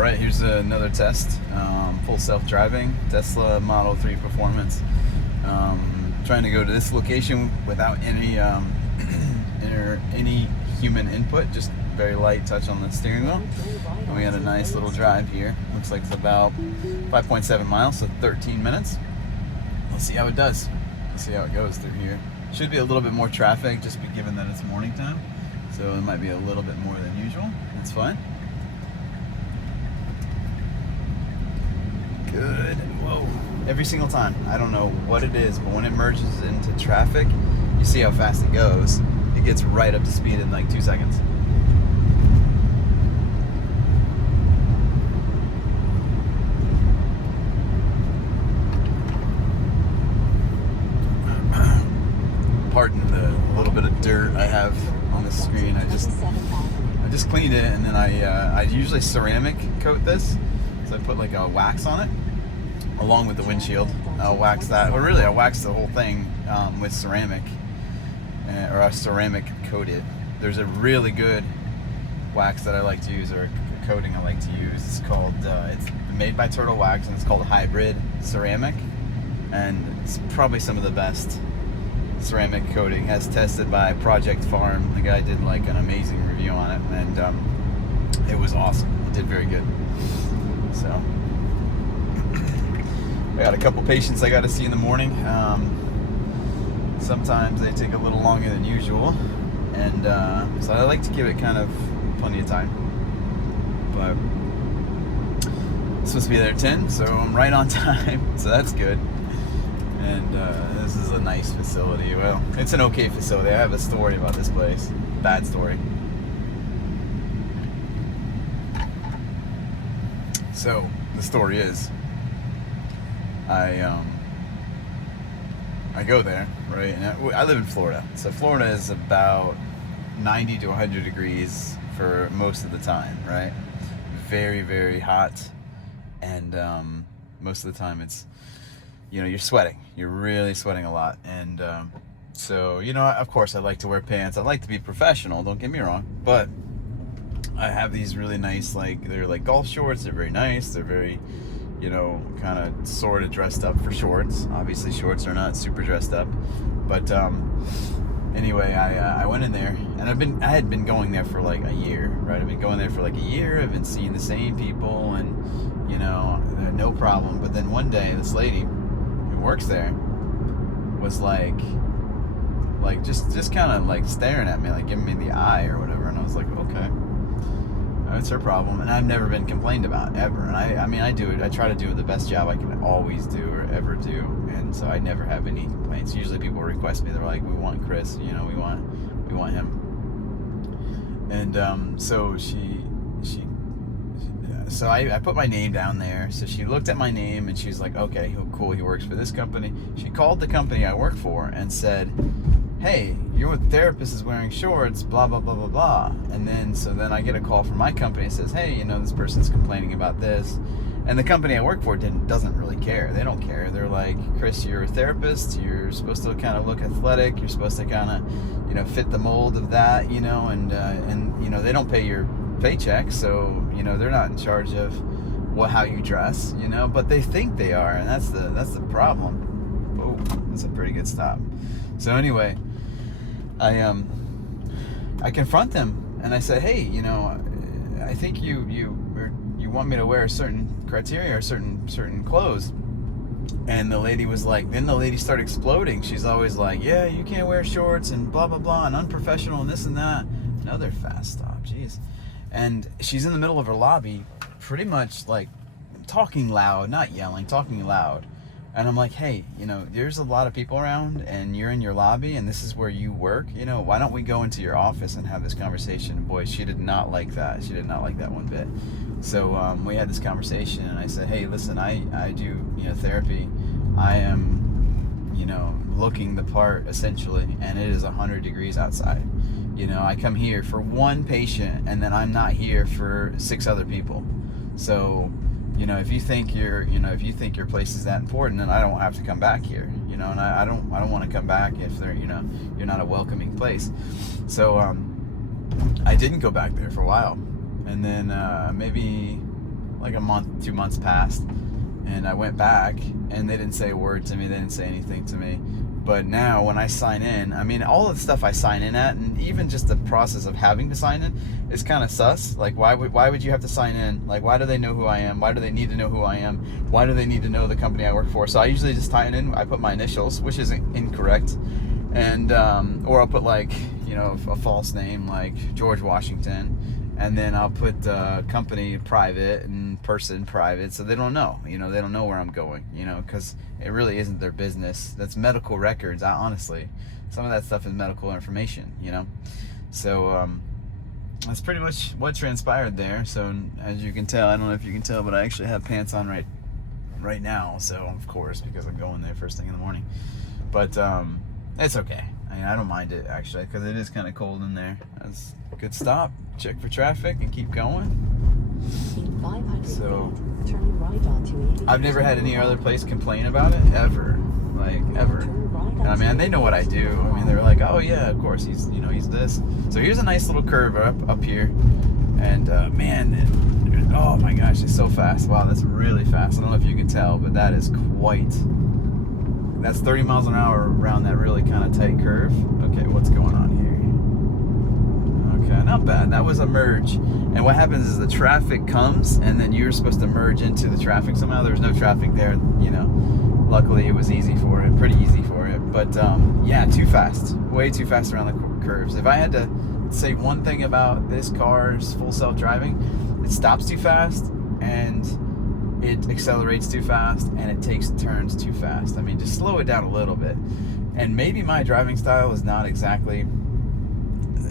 Alright, here's another test. Full self-driving, Tesla Model 3 Performance. Trying to go to this location without any any human input, just very light touch on the steering wheel. And we had a nice little drive here. Looks like it's about 5.7 miles, so 13 minutes. Let's see how it does. Let's see how it goes through here. Should be a little bit more traffic, just given that it's morning time. So it might be a little bit more than usual. That's fine. Good. Whoa. Every single time. I don't know what it is, but when it merges into traffic, you see how fast it goes. It gets right up to speed in like 2 seconds. Pardon the little bit of dirt I have on the screen. I just cleaned it, and then I usually ceramic coat this. So I put like a wax on it, along with the windshield. I'll wax that, or really I'll wax the whole thing with ceramic, or a ceramic coated. There's a really good wax that I like to use, or a coating I like to use. It's called, it's made by Turtle Wax, and it's called Hybrid Ceramic. And it's probably some of the best ceramic coating, as tested by Project Farm. The guy did like an amazing review on it, and it was awesome. It did very good. So I got a couple patients I got to see in the morning. Sometimes they take a little longer than usual, and so I like to give it kind of plenty of time. But I'm supposed to be there at 10, so I'm right on time, so that's good. And this is a nice facility. Well, it's an okay facility. I have a story about this place. Bad story. So the story is, I go there, right? And I live in Florida, so Florida is about 90 to 100 degrees for most of the time, right? Very, very hot, and most of the time it's, you know, you're sweating. You're really sweating a lot, and so, you know, of course I like to wear pants. I like to be professional. Don't get me wrong, but I have these really nice, like, they're like golf shorts. They're very nice. They're very, you know, kind of sort of dressed up for shorts. Obviously shorts are not super dressed up, but anyway, I went in there, and I had been going there for like a year, right? I've been going there for like a year. I've been seeing the same people, and, you know, no problem. But then one day, this lady who works there was like just kind of like staring at me, like giving me the eye or whatever, and I was like, okay, that's her problem. And I've never been complained about, ever. And I mean, I do it. I try to do the best job I can always do, or ever do. And so I never have any complaints. Usually people request me. They're like, we want Chris, you know, we want him. And so so I put my name down there. So she looked at my name, and she's like, okay, cool, he works for this company. She called the company I work for and said, hey, your therapist is wearing shorts, blah, blah, blah, blah, blah. And then I get a call from my company that says, hey, you know, this person's complaining about this. And the company I work for doesn't really care. They don't care. They're like, Chris, you're a therapist. You're supposed to kind of look athletic. You're supposed to kind of, you know, fit the mold of that, you know, and you know, they don't pay your paycheck. So, you know, they're not in charge of how you dress, you know, but they think they are. And that's the problem. Oh, that's a pretty good stop. So anyway, I confront them, and I say, hey, you know, I think you want me to wear a certain criteria or certain clothes. And the lady was like, then the lady started exploding. She's always like, yeah, you can't wear shorts and blah, blah, blah, and unprofessional and this and that. Another fast stop, jeez. And she's in the middle of her lobby, pretty much like talking loud, not yelling, talking loud. And I'm like, hey, you know, there's a lot of people around, and you're in your lobby, and this is where you work. You know, why don't we go into your office and have this conversation? Boy, she did not like that. She did not like that one bit. So we had this conversation, and I said, hey, listen, I do, you know, therapy. I am, you know, looking the part, essentially, and it is 100 degrees outside. You know, I come here for one patient, and then I'm not here for 6 other people. So, you know, if you think your place is that important, then I don't have to come back here, you know, and I don't want to come back if they're, you know, you're not a welcoming place. So I didn't go back there for a while, and then maybe like a month, 2 months passed, and I went back, and they didn't say a word to me. They didn't say anything to me. But now when I sign in, I mean, all of the stuff I sign in at, and even just the process of having to sign in is kind of sus. Like, why would you have to sign in? Like, why do they know who I am? Why do they need to know who I am? Why do they need to know the company I work for? So I usually just sign in. I put my initials, which is incorrect, and or I'll put, like, you know, a false name like George Washington, and then I'll put company private and person private, so they don't know. You know, they don't know where I'm going. You know, because it really isn't their business. That's medical records. Honestly, some of that stuff is medical information. You know, so that's pretty much what transpired there. So as you can tell, I don't know if you can tell, but I actually have pants on right now. So of course, because I'm going there first thing in the morning. But it's okay. I mean, I don't mind it actually, because it is kind of cold in there. That's a good stop. Check for traffic and keep going. So I've never had any other place complain about it ever, like ever. And I mean, they know what I do. I mean, they're like, oh yeah, of course he's this. So here's a nice little curve up here, and man, oh my gosh, it's so fast. Wow, that's really fast. I don't know if you can tell, but that is that's 30 miles an hour around that really kind of tight curve. Okay, what's going on here? Okay, not bad. That was a merge. And what happens is the traffic comes, and then you're supposed to merge into the traffic somehow. There was no traffic there, you know. Luckily, it was easy for it, pretty easy for it. But yeah, too fast. Way too fast around the curves. If I had to say one thing about this car's full self-driving, it stops too fast, and it accelerates too fast, and it takes turns too fast. I mean, just slow it down a little bit. And maybe my driving style is not exactly,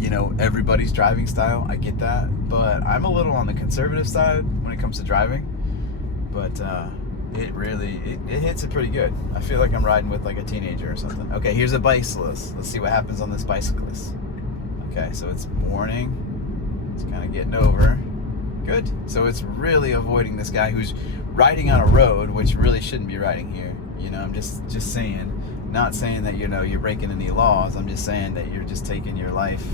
you know, everybody's driving style. I get that, but I'm a little on the conservative side when it comes to driving. But it really it hits it pretty good. I feel like I'm riding with like a teenager or something. Okay, here's a bicyclist. Let's see what happens on this bicyclist. Okay, so it's warning. It's kind of getting over. Good. So it's really avoiding this guy who's riding on a road, which really shouldn't be riding here. You know, I'm just saying. Not saying that, you know, you're breaking any laws. I'm just saying that you're just taking your life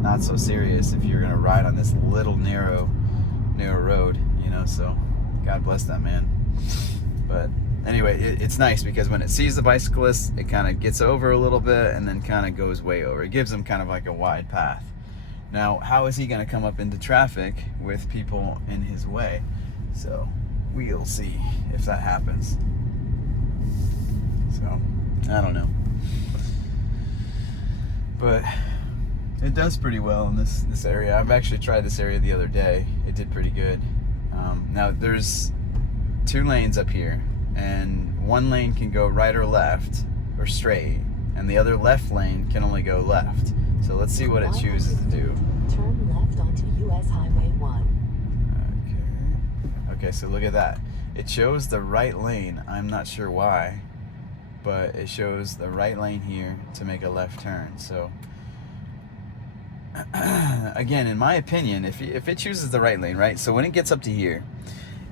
not so serious if you're gonna ride on this little narrow road, you know. So God bless that man. But anyway, it's nice because when it sees the bicyclist, it kind of gets over a little bit and then kind of goes way over. It gives him kind of like a wide path. Now, how is he gonna come up into traffic with people in his way? So we'll see if that happens. So I don't know, but it does pretty well in this area. I've actually tried this area the other day. It did pretty good. Now there's 2 lanes up here, and one lane can go right or left or straight, and the other left lane can only go left. So let's see what it chooses to do. Turn left onto US Highway 1. Okay, so look at that. It shows the right lane. I'm not sure why, but it shows the right lane here to make a left turn. So again, in my opinion, if it chooses the right lane, right? So when it gets up to here,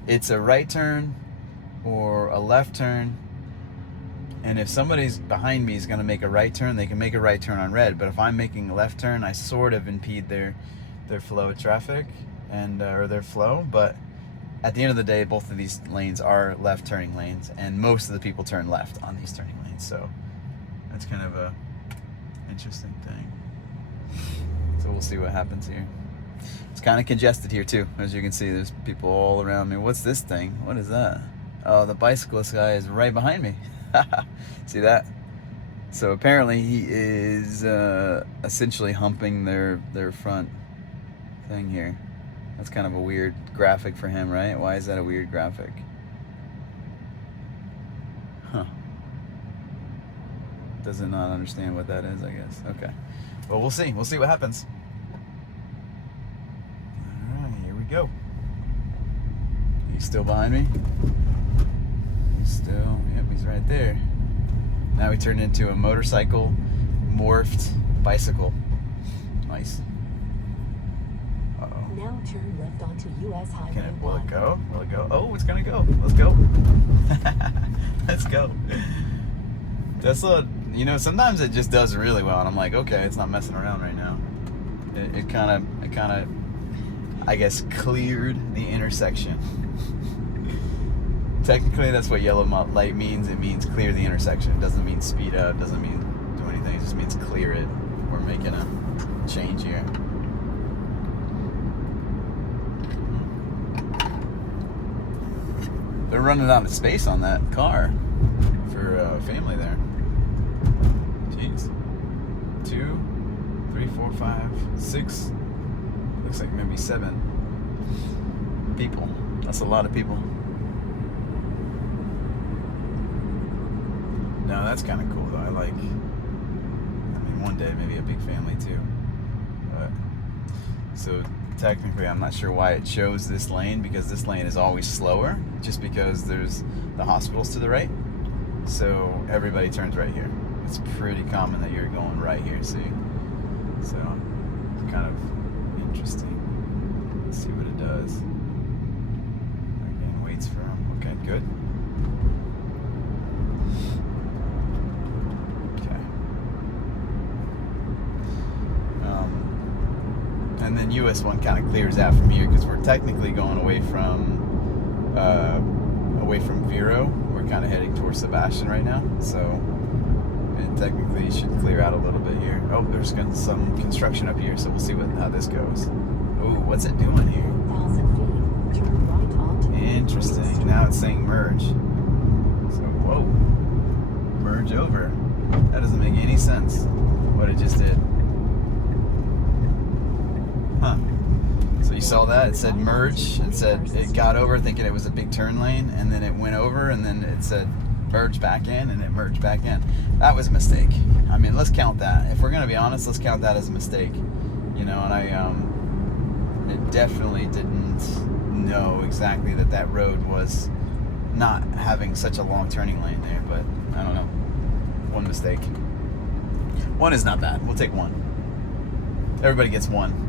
it's a right turn or a left turn. And if somebody's behind me is going to make a right turn, they can make a right turn on red. But if I'm making a left turn, I sort of impede their flow of traffic and or their flow. But at the end of the day, both of these lanes are left turning lanes, and most of the people turn left on these turning lanes. So that's kind of a interesting thing. So we'll see what happens here. It's kind of congested here too. As you can see, there's people all around me. What's this thing? What is that? Oh, the bicyclist guy is right behind me. See that? So apparently he is essentially humping their front thing here. That's kind of a weird graphic for him, right? Why is that a weird graphic? Huh. Does it not understand what that is, I guess. Okay. Well, we'll see. We'll see what happens. All right, here we go. He's still behind me. Yep, he's right there. Now we turned into a motorcycle morphed bicycle. Nice. Uh-oh. Now turn left onto US Highway 1. Will it go? Will it go? Oh, it's gonna go. Let's go. Let's go. Tesla, you know, sometimes it just does really well, and I'm like, okay, it's not messing around right now. It kind of I guess, cleared the intersection. Technically, that's what yellow light means. It means clear the intersection. It doesn't mean speed up. Doesn't mean do anything. It just means clear it. We're making a change here. They're running out of space on that car for family there. Jeez. 2, 3, 4, 5, 6. Looks like maybe 7 people. That's a lot of people. No, that's kind of cool though. I mean, one day maybe a big family too. But so technically, I'm not sure why it shows this lane, because this lane is always slower, just because there's the hospitals to the right. So everybody turns right here. It's pretty common that you're going right here. See, so it's kind of interesting. Let's see what it does. Again, waits for him. Okay, good. And then US 1 kind of clears out from here, because we're technically going away from Vero. We're kind of heading towards Sebastian right now, so it technically should clear out a little bit here. Oh, there's some construction up here, so we'll see how this goes. Ooh, what's it doing here? 1,000 feet. Turn right onto Interesting. Now it's saying merge. So whoa, merge over. That doesn't make any sense. What it just did. Huh. So you saw that? It said merge. It said it got over thinking it was a big turn lane, and then it went over, and then it said merge back in, and it merged back in. That was a mistake. I mean, let's count that. If we're gonna be honest, let's count that as a mistake. You know, and it definitely didn't know exactly that road was not having such a long turning lane there, but I don't know. One mistake. One is not bad. We'll take one. Everybody gets one.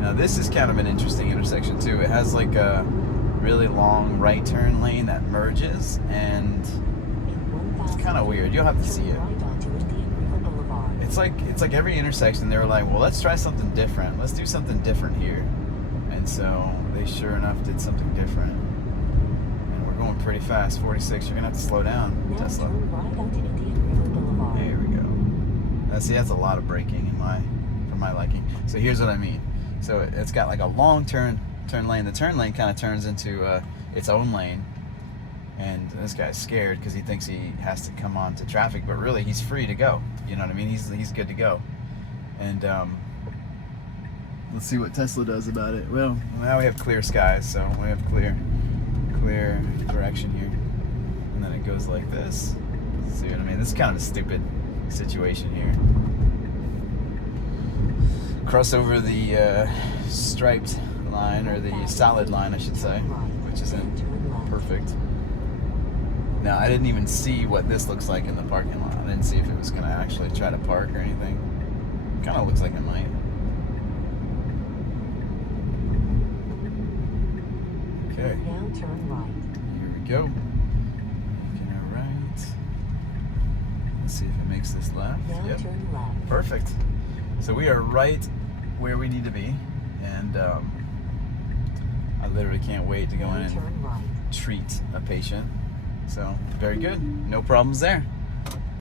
Now this is kind of an interesting intersection too. It has like a really long right turn lane that merges, and it's kind of weird. You'll have to see it. It's like every intersection they were like, well, let's try something different. Let's do something different here. And so they sure enough did something different. And we're going pretty fast. 46. You're gonna have to slow down, Tesla. There we go. Now, see, that's a lot of braking for my liking. So here's what I mean. So it's got like a long turn lane. The turn lane kind of turns into its own lane, and this guy's scared because he thinks he has to come on to traffic, but really he's free to go. You know what I mean? He's good to go. And let's see what Tesla does about it. Well, now we have clear skies, so we have clear direction here, and then it goes like this. See what I mean? This is kind of a stupid situation here. Cross over the striped line, or the solid line, I should say, which isn't perfect. Now, I didn't even see what this looks like in the parking lot. I didn't see if it was going to actually try to park or anything. Kind of looks like it might. Okay. Now turn right. Here we go. Making a right. Let's see if it makes this left. Now Yep. turn left. Perfect. So we are right where we need to be, and I literally can't wait to go in and Turn right. treat a patient. So very good. No problems there.